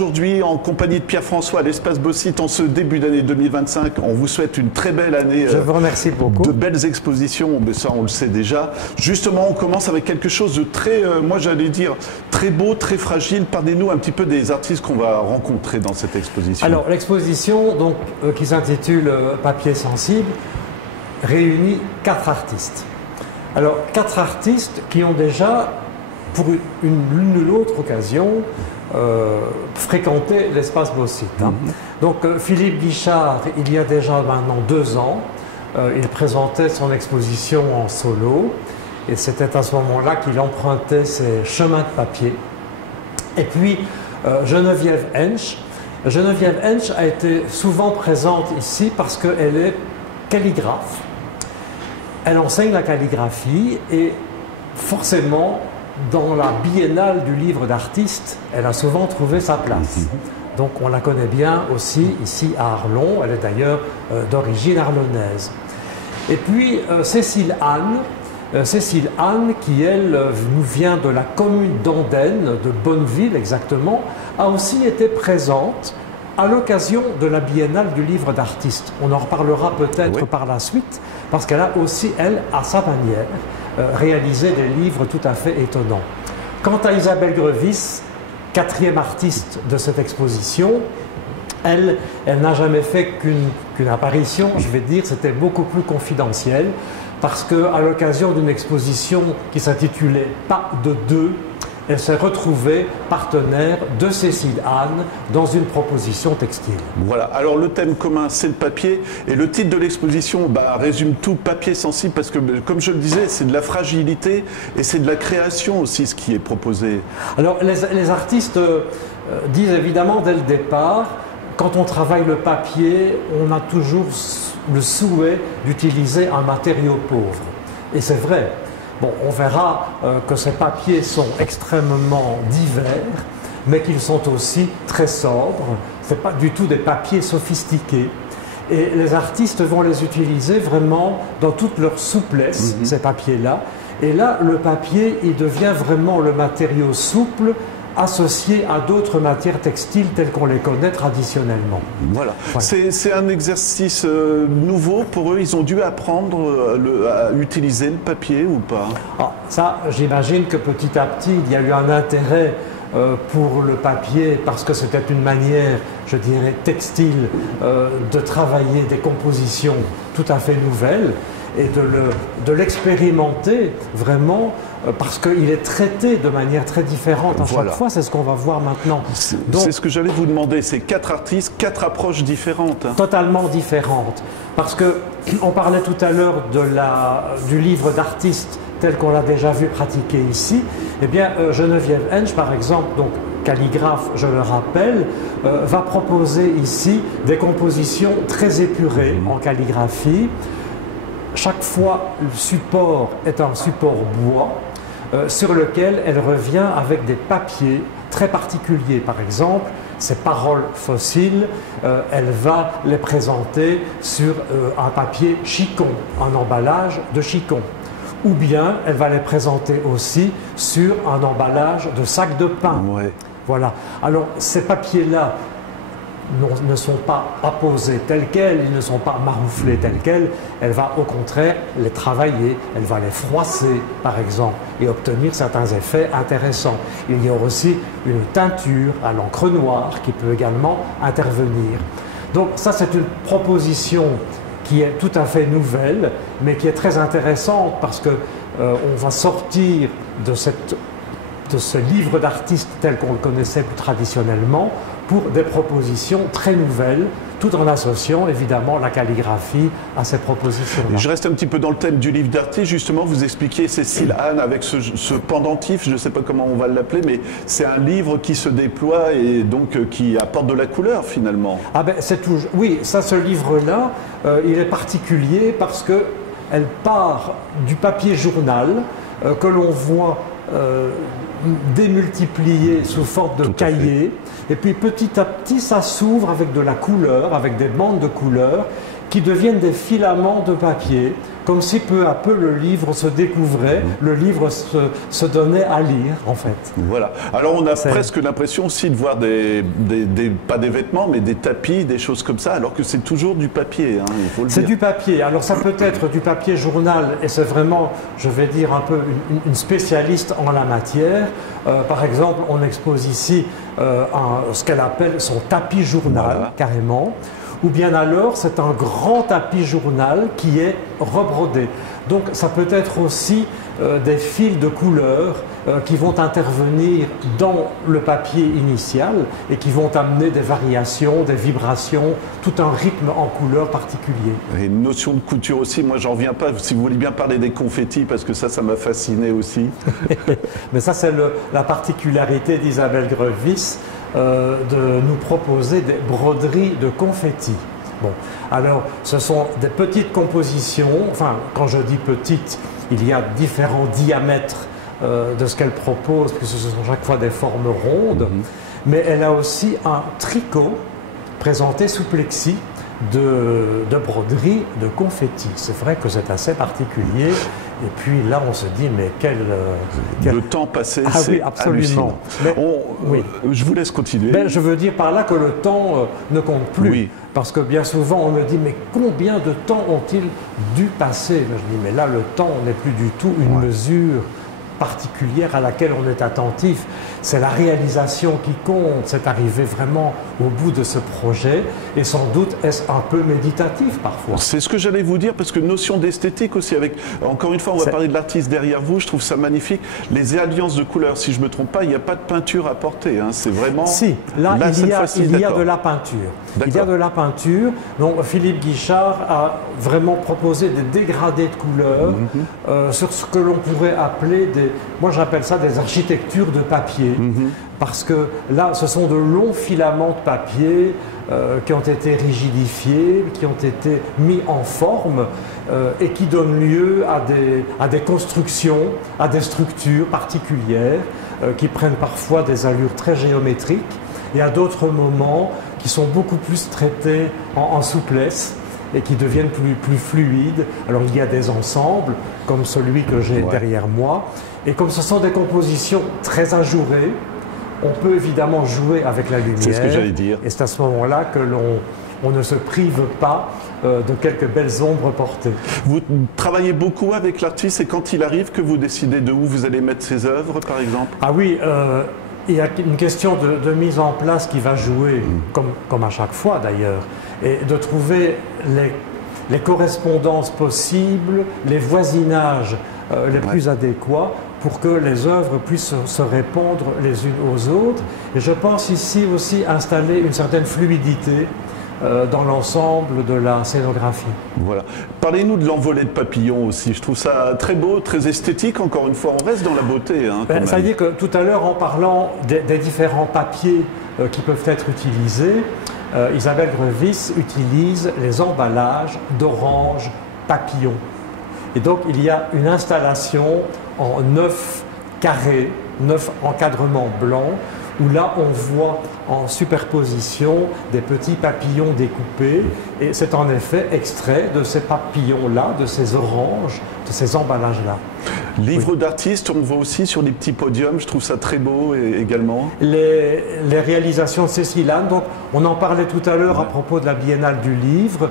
aujourd'hui en compagnie de Pierre-François à l'Espace Beausite en ce début d'année 2025. On vous souhaite une très belle année. Je vous remercie beaucoup. De belles expositions, mais ça on le sait déjà. Justement, on commence avec quelque chose de très, moi j'allais dire, très beau, très fragile. Parlez-nous un petit peu des artistes qu'on va rencontrer dans cette exposition. Alors l'exposition donc qui s'intitule Papier sensible réunit 4 artistes. Alors 4 artistes qui ont déjà, pour l'une ou l'autre occasion, fréquenté l'Espace Beausite. Donc Philippe Guichard, il y a déjà maintenant 2 ans, il présentait son exposition en solo et c'était à ce moment-là qu'il empruntait ses chemins de papier. Et puis Geneviève Hench. Geneviève Hench a été souvent présente ici parce qu'elle est calligraphe. Elle enseigne la calligraphie et forcément, dans la biennale du livre d'artistes, elle a souvent trouvé sa place. Donc on la connaît bien aussi ici à Arlon, elle est d'ailleurs d'origine arlonnaise. Et puis Cécile Anne, qui elle nous vient de la commune d'Andenne, de Bonneville exactement, a aussi été présente à l'occasion de la biennale du livre d'artistes. On en reparlera peut-être par la suite, parce qu'elle a aussi, elle, à sa manière, réalisé des livres tout à fait étonnants. Quant à Isabelle Grevis, 4e artiste de cette exposition, elle n'a jamais fait qu'une apparition, je vais dire, c'était beaucoup plus confidentiel, parce qu'à l'occasion d'une exposition qui s'intitulait « Pas de deux », elle s'est retrouvée partenaire de Cécile Anne dans une proposition textile. Voilà, alors le thème commun c'est le papier et le titre de l'exposition résume tout, papier sensible, parce que comme je le disais, c'est de la fragilité et c'est de la création aussi ce qui est proposé. Alors les artistes disent évidemment dès le départ, quand on travaille le papier, on a toujours le souhait d'utiliser un matériau pauvre. Et c'est vrai. Bon, on verra que ces papiers sont extrêmement divers, mais qu'ils sont aussi très sobres. Ce n'est pas du tout des papiers sophistiqués. Et les artistes vont les utiliser vraiment dans toute leur souplesse, ces papiers-là. Et là, le papier, il devient vraiment le matériau souple associé à d'autres matières textiles telles qu'on les connaît traditionnellement. Voilà. C'est un exercice nouveau pour eux. Ils ont dû apprendre à utiliser le papier ou pas? Ça, j'imagine que petit à petit, il y a eu un intérêt pour le papier parce que c'était une manière, je dirais, textile de travailler des compositions tout à fait nouvelles et de l'expérimenter vraiment parce qu'il est traité de manière très différente à chaque fois, c'est ce qu'on va voir maintenant. C'est ce que j'allais vous demander, c'est 4 artistes, 4 approches différentes. Totalement différentes. Parce qu'on parlait tout à l'heure du livre d'artistes tel qu'on l'a déjà vu pratiquer ici. Eh bien, Geneviève Hench, par exemple, donc calligraphe, je le rappelle, va proposer ici des compositions très épurées en calligraphie. Chaque fois, le support est un support bois sur lequel elle revient avec des papiers très particuliers. Par exemple, ces paroles fossiles, elle va les présenter sur un papier chicon, un emballage de chicon. Ou bien, elle va les présenter aussi sur un emballage de sac de pain. Voilà. Alors, ces papiers-là ne sont pas apposés tels quels, ils ne sont pas marouflés tels quels. Elle va au contraire les travailler, elle va les froisser par exemple et obtenir certains effets intéressants. Il y a aussi une teinture à l'encre noire qui peut également intervenir. Donc ça, c'est une proposition qui est tout à fait nouvelle mais qui est très intéressante parce que on va sortir de ce livre d'artistes tel qu'on le connaissait plus traditionnellement pour des propositions très nouvelles, tout en associant évidemment la calligraphie à ces propositions-là. Je reste un petit peu dans le thème du livre d'artiste. Justement, vous expliquiez Cécile Anne avec ce pendentif, je ne sais pas comment on va l'appeler, mais c'est un livre qui se déploie et donc qui apporte de la couleur finalement. Oui, ça, ce livre-là, il est particulier parce qu'elle part du papier journal que l'on voit démultiplié sous forme de cahiers, et puis petit à petit ça s'ouvre avec de la couleur, avec des bandes de couleurs qui deviennent des filaments de papier, comme si peu à peu le livre se découvrait, le livre se donnait à lire, en fait. Voilà. Alors on a presque l'impression aussi de voir pas des vêtements, mais des tapis, des choses comme ça, alors que c'est toujours du papier, hein, il faut le dire. C'est du papier. Alors ça peut être du papier journal, et c'est vraiment, je vais dire, un peu une spécialiste en la matière. Par exemple, on expose ici ce qu'elle appelle son tapis journal, voilà, carrément. Ou bien alors, c'est un grand tapis journal qui est rebrodé. Donc, ça peut être aussi des fils de couleurs qui vont intervenir dans le papier initial et qui vont amener des variations, des vibrations, tout un rythme en couleurs particulier. Et une notion de couture aussi, moi j'en reviens pas, si vous voulez bien parler des confettis, parce que ça m'a fasciné aussi. Mais ça, c'est la particularité d'Isabelle Grevis, de nous proposer des broderies de confettis. Bon, alors ce sont des petites compositions, enfin quand je dis petites, il y a différents diamètres de ce qu'elle propose, puisque ce sont chaque fois des formes rondes, mais elle a aussi un tricot présenté sous plexi de broderie de confettis. C'est vrai que c'est assez particulier. Et puis là, on se dit, mais quel... Le temps passé, ah, c'est oui, absolument. Mais, oui. Je vous laisse continuer. Ben, je veux dire par là que le temps ne compte plus. Oui. Parce que bien souvent, on me dit, mais combien de temps ont-ils dû passer? Je dis, mais là, le temps n'est plus du tout une mesure particulière à laquelle on est attentif. C'est la réalisation qui compte. C'est arrivé vraiment au bout de ce projet. Et sans doute, est-ce un peu méditatif parfois? C'est ce que j'allais vous dire, parce que notion d'esthétique aussi. Encore une fois, on va parler de l'artiste derrière vous. Je trouve ça magnifique. Les alliances de couleurs, si je ne me trompe pas, il n'y a pas de peinture à porter. Hein. C'est vraiment... Si, là il y a de la peinture. Il y a de la peinture. Donc, Philippe Guichard a vraiment proposé des dégradés de couleurs sur ce que l'on pourrait appeler moi j'appelle ça des architectures de papier, parce que là ce sont de longs filaments de papier qui ont été rigidifiés, qui ont été mis en forme et qui donnent lieu à des constructions, à des structures particulières qui prennent parfois des allures très géométriques et à d'autres moments qui sont beaucoup plus traités en souplesse et qui deviennent plus fluides. Alors il y a des ensembles, comme celui que j'ai derrière moi, et comme ce sont des compositions très ajourées, on peut évidemment jouer avec la lumière. C'est ce que j'allais dire. Et c'est à ce moment-là que on ne se prive pas de quelques belles ombres portées. Vous travaillez beaucoup avec l'artiste, et quand il arrive, que vous décidez de où vous allez mettre ses œuvres, par exemple? Ah oui, il y a une question de mise en place qui va jouer, comme à chaque fois d'ailleurs, et de trouver les correspondances possibles, les voisinages les plus adéquats pour que les œuvres puissent se répondre les unes aux autres. Et je pense ici aussi installer une certaine fluidité dans l'ensemble de la scénographie. Voilà. Parlez-nous de l'envolée de papillons aussi. Je trouve ça très beau, très esthétique. Encore une fois, on reste dans la beauté. Hein, ça veut dire que tout à l'heure, en parlant des différents papiers qui peuvent être utilisés, Isabelle Grevis utilise les emballages d'orange papillon. Et donc, il y a une installation en 9 carrés, 9 encadrements blancs, où là, on voit en superposition des petits papillons découpés. Et c'est en effet extrait de ces papillons-là, de ces oranges, de ces emballages-là. Livre d'artiste, on voit aussi sur les petits podiums, je trouve ça très beau également. Les réalisations de Cécile Anne, donc on en parlait tout à l'heure à propos de la Biennale du livre,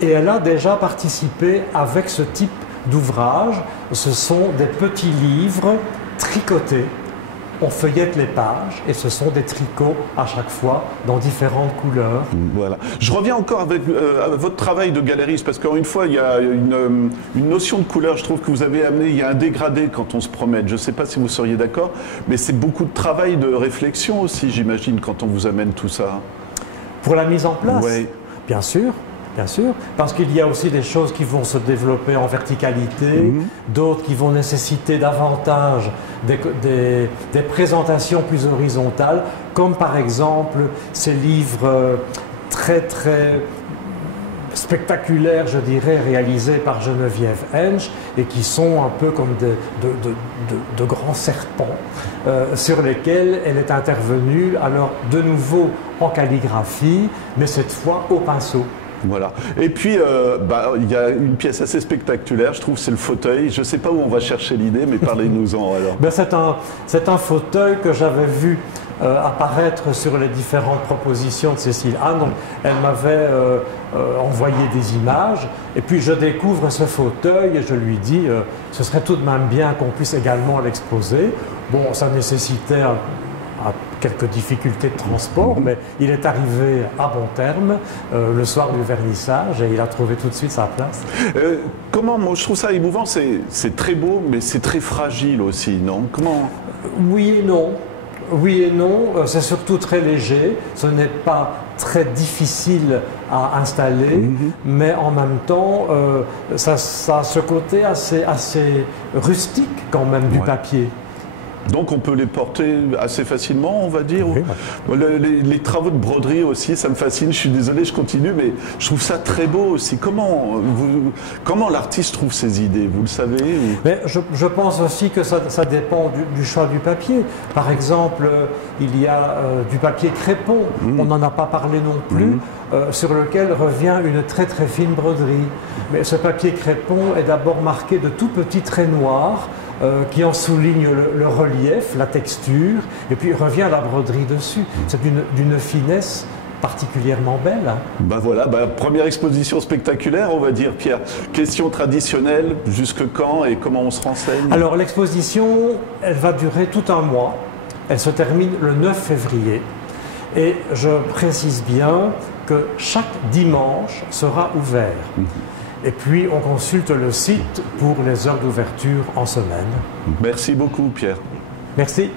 et elle a déjà participé avec ce type d'ouvrage. Ce sont des petits livres tricotés. On feuillette les pages et ce sont des tricots à chaque fois dans différentes couleurs. Voilà. Je reviens encore avec votre travail de galeriste, parce qu'encore une fois, il y a une notion de couleur, je trouve, que vous avez amené. Il y a un dégradé quand on se promène. Je ne sais pas si vous seriez d'accord, mais c'est beaucoup de travail de réflexion aussi, j'imagine, quand on vous amène tout ça. Pour la mise en place, oui. Bien sûr. Bien sûr, parce qu'il y a aussi des choses qui vont se développer en verticalité, d'autres qui vont nécessiter davantage des présentations plus horizontales, comme par exemple ces livres très spectaculaires, je dirais, réalisés par Geneviève Hench et qui sont un peu comme de grands serpents sur lesquels elle est intervenue, alors de nouveau en calligraphie, mais cette fois au pinceau. Voilà. Et puis, il y a une pièce assez spectaculaire, je trouve, c'est le fauteuil. Je ne sais pas où on va chercher l'idée, mais parlez-nous-en alors. Ben, c'est un fauteuil que j'avais vu apparaître sur les différentes propositions de Cécile Anne. Donc, elle m'avait envoyé des images, et puis je découvre ce fauteuil et je lui dis ce serait tout de même bien qu'on puisse également l'exposer. Bon, ça nécessitait quelques difficultés de transport, mais il est arrivé à bon terme le soir du vernissage et il a trouvé tout de suite sa place. Moi, je trouve ça émouvant, c'est très beau, mais c'est très fragile aussi, non? Comment... Oui et non. Oui et non, c'est surtout très léger, ce n'est pas très difficile à installer, mais en même temps, ça a ce côté assez rustique quand même du papier. Donc on peut les porter assez facilement, on va dire. Oui. Les travaux de broderie aussi, ça me fascine. Je suis désolé, je continue, mais je trouve ça très beau aussi. Comment l'artiste trouve ses idées, vous le savez ou... Mais je pense aussi que ça dépend du choix du papier. Par exemple, il y a du papier crépon, on n'en a pas parlé non plus, sur lequel revient une très très fine broderie. Mais ce papier crépon est d'abord marqué de tout petits traits noirs, qui en souligne le relief, la texture, et puis revient la broderie dessus. C'est d'une finesse particulièrement belle. Ben voilà, première exposition spectaculaire, on va dire, Pierre. Question traditionnelle, jusque quand et comment on se renseigne? Alors l'exposition, elle va durer tout un mois. Elle se termine le 9 février. Et je précise bien que chaque dimanche sera ouvert. Et puis, on consulte le site pour les heures d'ouverture en semaine. Merci beaucoup, Pierre. Merci.